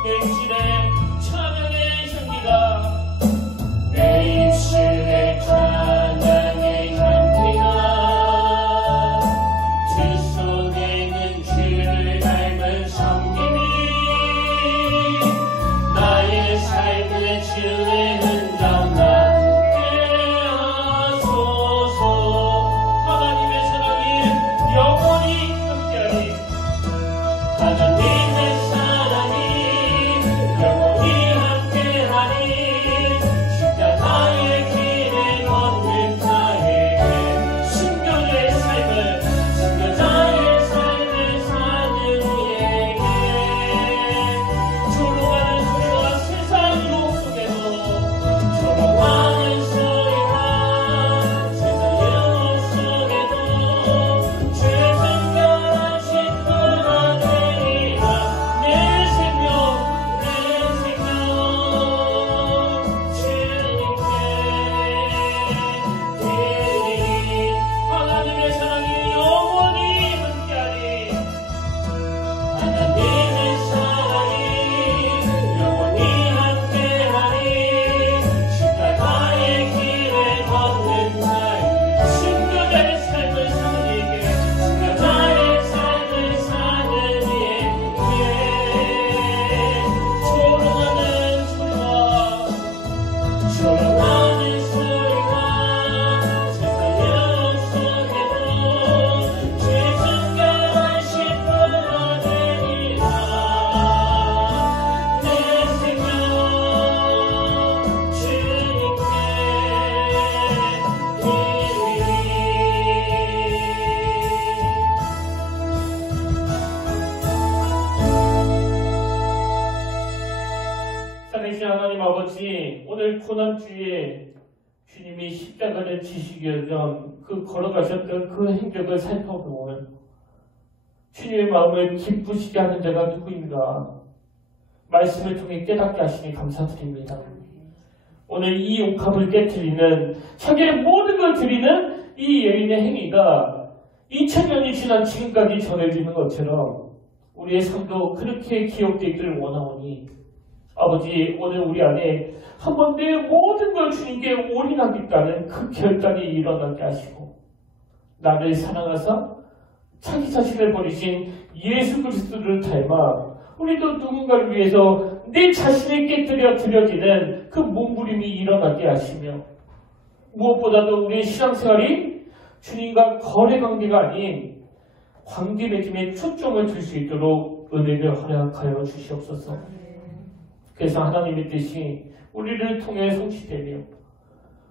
내 입술에 찬양의 향기가, 내 입술에 찬양의 향기가, 주 속에는 주를 닮은 섬김이, 나의 삶의 주의 흔적 남게 하소서. 하나님의 사랑이 영원히 함께하리, 하나님의 사랑이 영원히 함께하리. 십자가의 길을 걷는 자에게, 순교자의 삶을 사는 이에게, 조롱하는 소리와 세상 유혹 속에도, 조롱하는 소리와 세상 유혹 속에도 죄 성결하신 분아 되리라. 내 생명 주님께 드리리. 하나님의 사랑이 영원히 함께하리, 하나님의 사랑이 영원히 함께하리. 십자가의 길을 걷는 자의, 순교자의 삶을 사는 이에게, 순교자의 삶을 사는 이에게, 조롱하는 소리와 조롱하는 소리가 세상 유혹 속에도 죄 성결하신 분아 되리라. 내 생명 주님께 드리리. 살아계신 하나님 아버지, 오늘 고난주에 주님이 십자가를 지시기 전 그 걸어가셨던 그 행적을 살펴보면 주님의 마음을 기쁘시게 하는 자가 누구인가 말씀을 통해 깨닫게 하시니 감사드립니다. 오늘 이 옥합을 깨뜨리는, 자기의 모든 걸 드리는 이 여인의 행위가 2000년이 지난 지금까지 전해지는 것처럼 우리의 삶도 그렇게 기억되기를 원하오니 아버지, 오늘 우리 안에 한번 내 모든 걸 주님께 올인하겠다는 그 결단이 일어나게 하시고, 나를 사랑하사 자기 자신을 버리신 예수 그리스도를 닮아 우리도 누군가를 위해서 내 자신을 깨뜨려 드려지는 그 몸부림이 일어나게 하시며, 무엇보다도 우리의 신앙생활이 주님과 거래 관계가 아닌 관계 맺음에 초점을 둘 수 있도록 은혜를 허락하여 주시옵소서. 그래서 하나님의 뜻이 우리를 통해 성취되며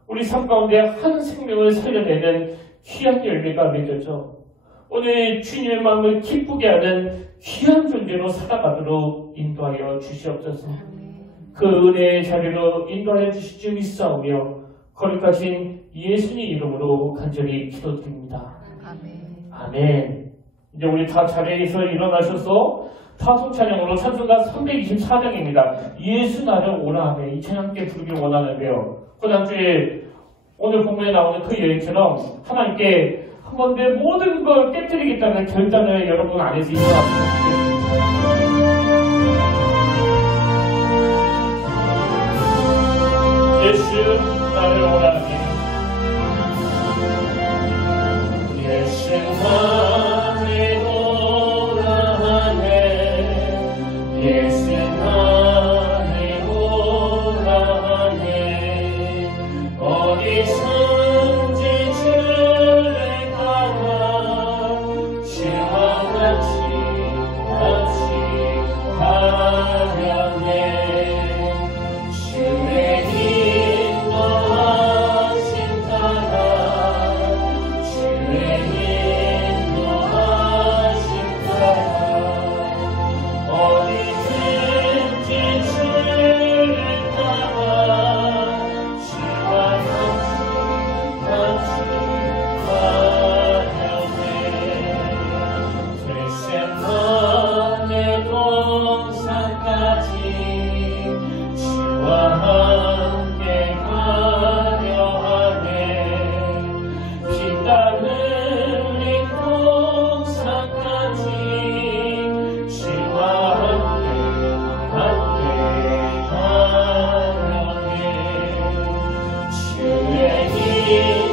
우리 삶 가운데 한 생명을 살려내는 귀한 열매가 맺어져 오늘 주님의 마음을 기쁘게 하는 귀한 존재로 살아가도록 인도하여 주시옵소서. 그 은혜의 자리로 인도하여 주실 줄 믿사오며 거룩하신 예수님 이름으로 간절히 기도드립니다. 아멘. 이제 우리 다 자리에서 일어나셔서 파송 찬양으로 찬송가 324장입니다. 예수 나를 오라 하며 이 찬양 함께 부르길 원하는데요. 그 다음 주에 오늘 본문에 나오는 그 여인처럼 하나님께 한번 내 모든 걸 깨뜨리겠다는 결단을 여러분 안에서 일어났으면 좋겠습니다. 예수 나를 오라 하며 예수 나를 오라 하네 예수만이 오라네 어디선지 주를 따라 주와 같이 가려네 주의 인도하심 따라 주의 인도하심 따라 어디든지 주를 따라 주와 같이 가려네 겟세마네 동산까지 주와 함께 가려 하네 피땀 흘린 동산까지 주와 함께 가려네 주의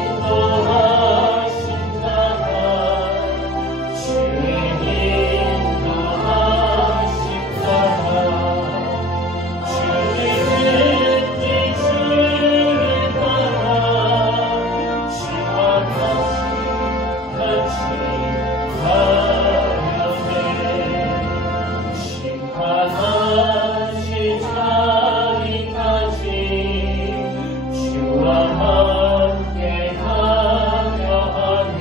인도하심 따라 주의 인도하심 따라 주의든지 주를 따라 주와 같이 가려네 심판하실 자리까지 주와 함께 가려 하네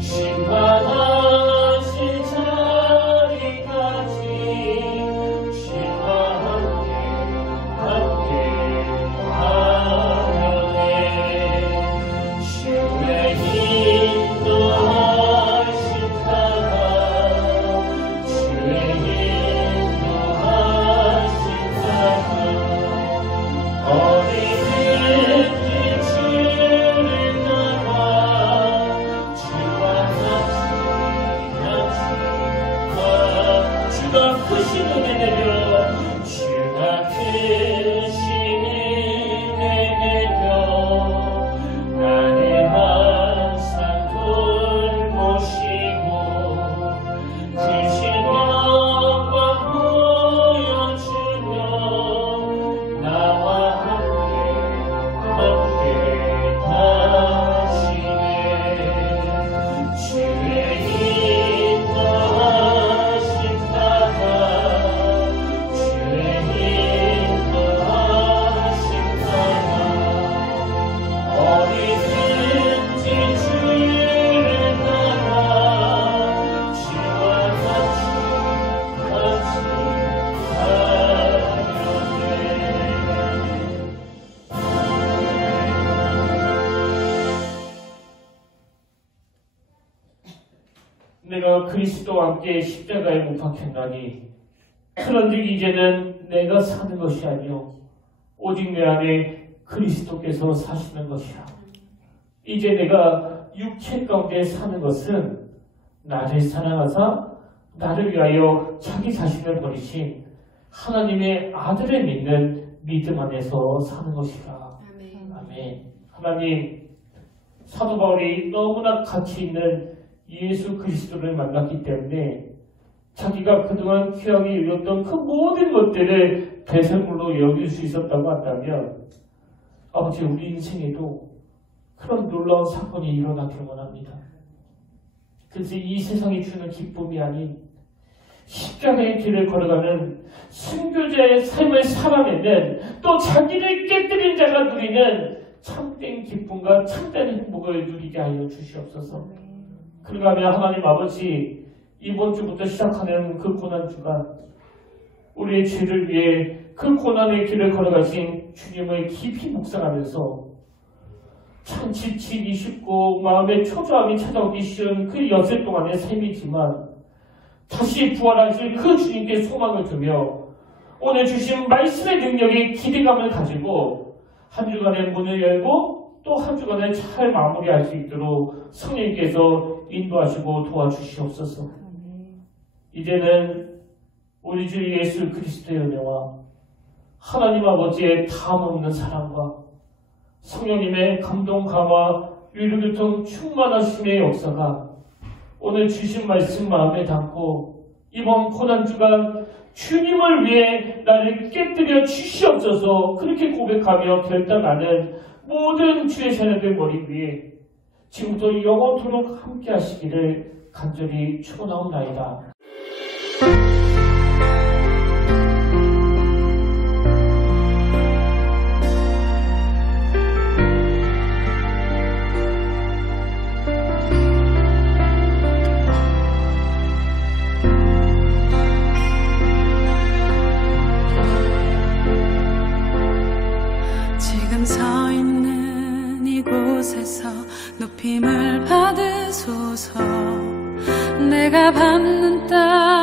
심판하실 자리까지 주와 함께 가려네 주의 인도하심 따라 주의 인도하심 따라 어디든지 주를 따라 주와 같이 주가 크신 은혜 내려 주가 크신 은혜 내려 나를 항상 돌보시고 크신 영광 보여주며 나와 함께 다시네 주의 인도하심 따라 주의 인도하심 따라 어디든지 주를 따라 주와 같이 가려네 내가 그리스도와 함께 십자가에 못 박혔나니 그런즉 이제는 내가 사는 것이 아니요 오직 내 안에 그리스도께서 사시는 것이라. 이제 내가 육체 가운데 사는 것은 나를 사랑하사 나를 위하여 자기 자신을 버리신 하나님의 아들을 믿는 믿음 안에서 사는 것이라. 아멘. 하나님, 사도 바울이 너무나 가치 있는 예수 그리스도를 만났기 때문에 자기가 그동안 귀하게 여겼던 그 모든 것들을 배설물로 여길 수 있었다고 한다면 아버지 우리 인생에도 그런 놀라운 사건이 일어나기를 원합니다. 그래서 이 세상이 주는 기쁨이 아닌 십자가의 길을 걸어가는 순교자의 삶을 살아내는 또 자기를 깨뜨린 자가 누리는 참된 기쁨과 참된 행복을 누리게 하여 주시옵소서. 그런가 하면 하나님 아버지 이번 주부터 시작하는 그 고난주간 우리의 죄를 위해 그 고난의 길을 걸어가신 주님을 깊이 묵상하면서 참 지치기 쉽고 마음의 초조함이 찾아오기 쉬운 그 여세 동안의 삶이지만 다시 부활하실 그 주님께 소망을 두며 오늘 주신 말씀의 능력에 기대감을 가지고 한 주간의 문을 열고 또 한 주간을 잘 마무리할 수 있도록 성령님께서 인도하시고 도와주시옵소서. 이제는 우리 주 예수 그리스도의 은혜와 하나님 아버지의 다함없는 사랑과 성령님의 감동, 감화, 위로교통 충만하심의 역사가 오늘 주신 말씀 마음에 담고 이번 고난주간 주님을 위해 나를 깨뜨려 주시옵소서 그렇게 고백하며 결단하는 모든 주의 자녀들 머리 위에 지금부터 영원토록 함께 하시기를 간절히 축원하옵나이다. 지금 서 있는 이곳에서 높임을 받으소서. 내가 밟는 땅